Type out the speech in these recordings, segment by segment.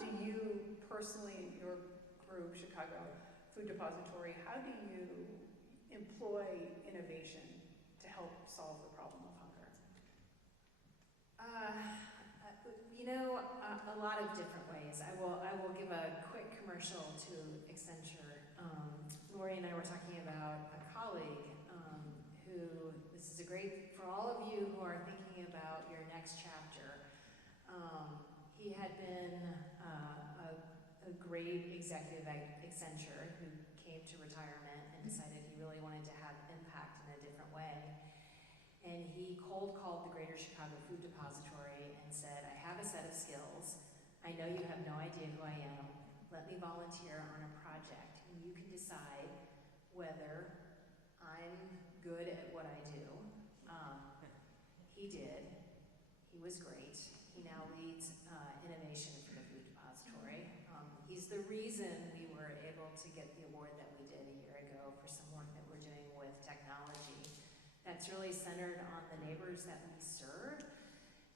do you personally, your group, Chicago Food Depository, how do you employ innovation to help solve the problem of hunger? A lot of different ways. I will give a quick commercial to Accenture. Lori and I were talking about a colleague who, this is a great, for all of you who are thinking about your next chapter, he had been a great executive at Accenture who came to retirement and decided he really wanted to have impact in a different way. And he cold called the Greater Chicago Food Depository and said, I have a set of skills. I know you have no idea who I am. Let me volunteer on a project and you can decide whether I'm good at what I do. He did. He was great. He now leads innovation for the Food Depository. He's the reason we were able to get the award that we did a year ago for some work that we're doing with technology that's really centered on the neighbors that we serve.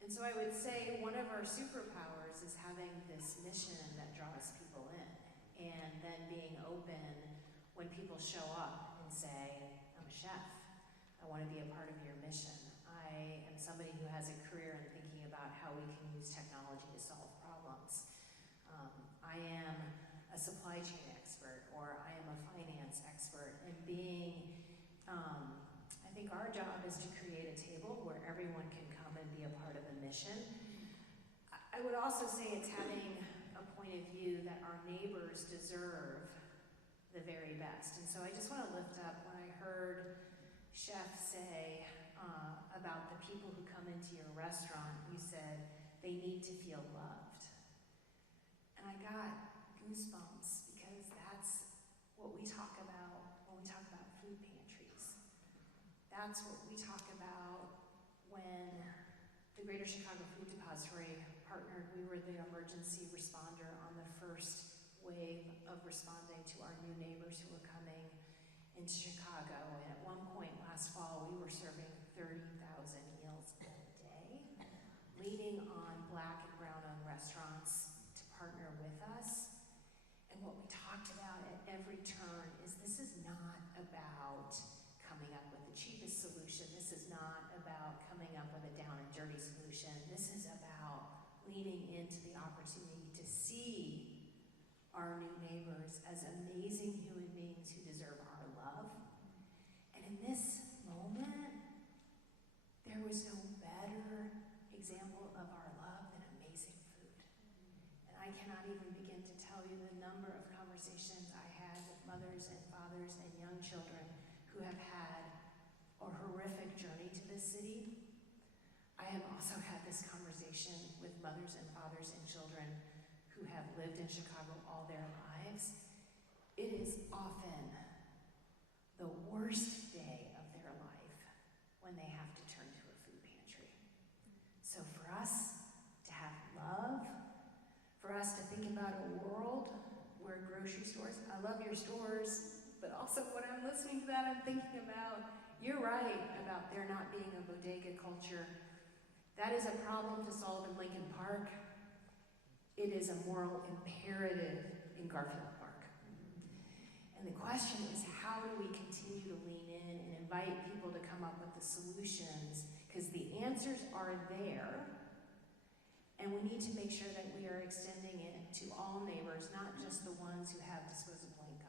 And so I would say one of our superpowers is having this mission that draws people in, and then being open when people show up and say, I'm a chef, I want to be a part of your mission. I am somebody who has a career in thinking about how we can use technology to solve problems. I am a supply chain expert, or I am a finance expert, and being I think our job is to create a table where everyone can come and be a part of a mission. I would also say it's having a point of view that our neighbors deserve the very best. And so I just want to lift up when I heard Chef say about the people who come into your restaurant, you said they need to feel loved. And I got goosebumps because that's what we talk about when we talk about food pantries. That's what we talk about when the Greater Chicago Food Depository partnered. We were the emergency responder on the first wave of responding to our new neighbors who were coming into Chicago. And at one point last fall, we were serving 30,000 meals a day, leaning on Black and brown-owned restaurants to partner with us. And what we talked about at every turn is this is not about coming up with the cheapest solution. This is not about coming up with a down and dirty solution. This is about leaning into the opportunity to see our new neighbors as amazing human beings who deserve our love. And in this moment, there was no better example of our love than amazing food. And I cannot even begin to tell you the number of conversations I had with mothers and fathers and young children who have had a horrific journey to this city. I have also had this conversation with mothers and fathers and children who have lived in Chicago all their lives. It is often the worst day of their life when they have to turn to a food pantry. So for us to have love, for us to think about a world where grocery stores, I love your stores, but also when I'm listening to that, I'm thinking about, you're right about there not being a bodega culture. That is a problem to solve in Lincoln Park. It is a moral imperative in Garfield Park. And the question is, how do we continue to lean in and invite people to come up with the solutions? Because the answers are there, and we need to make sure that we are extending it to all neighbors, not just the ones who have disposable income.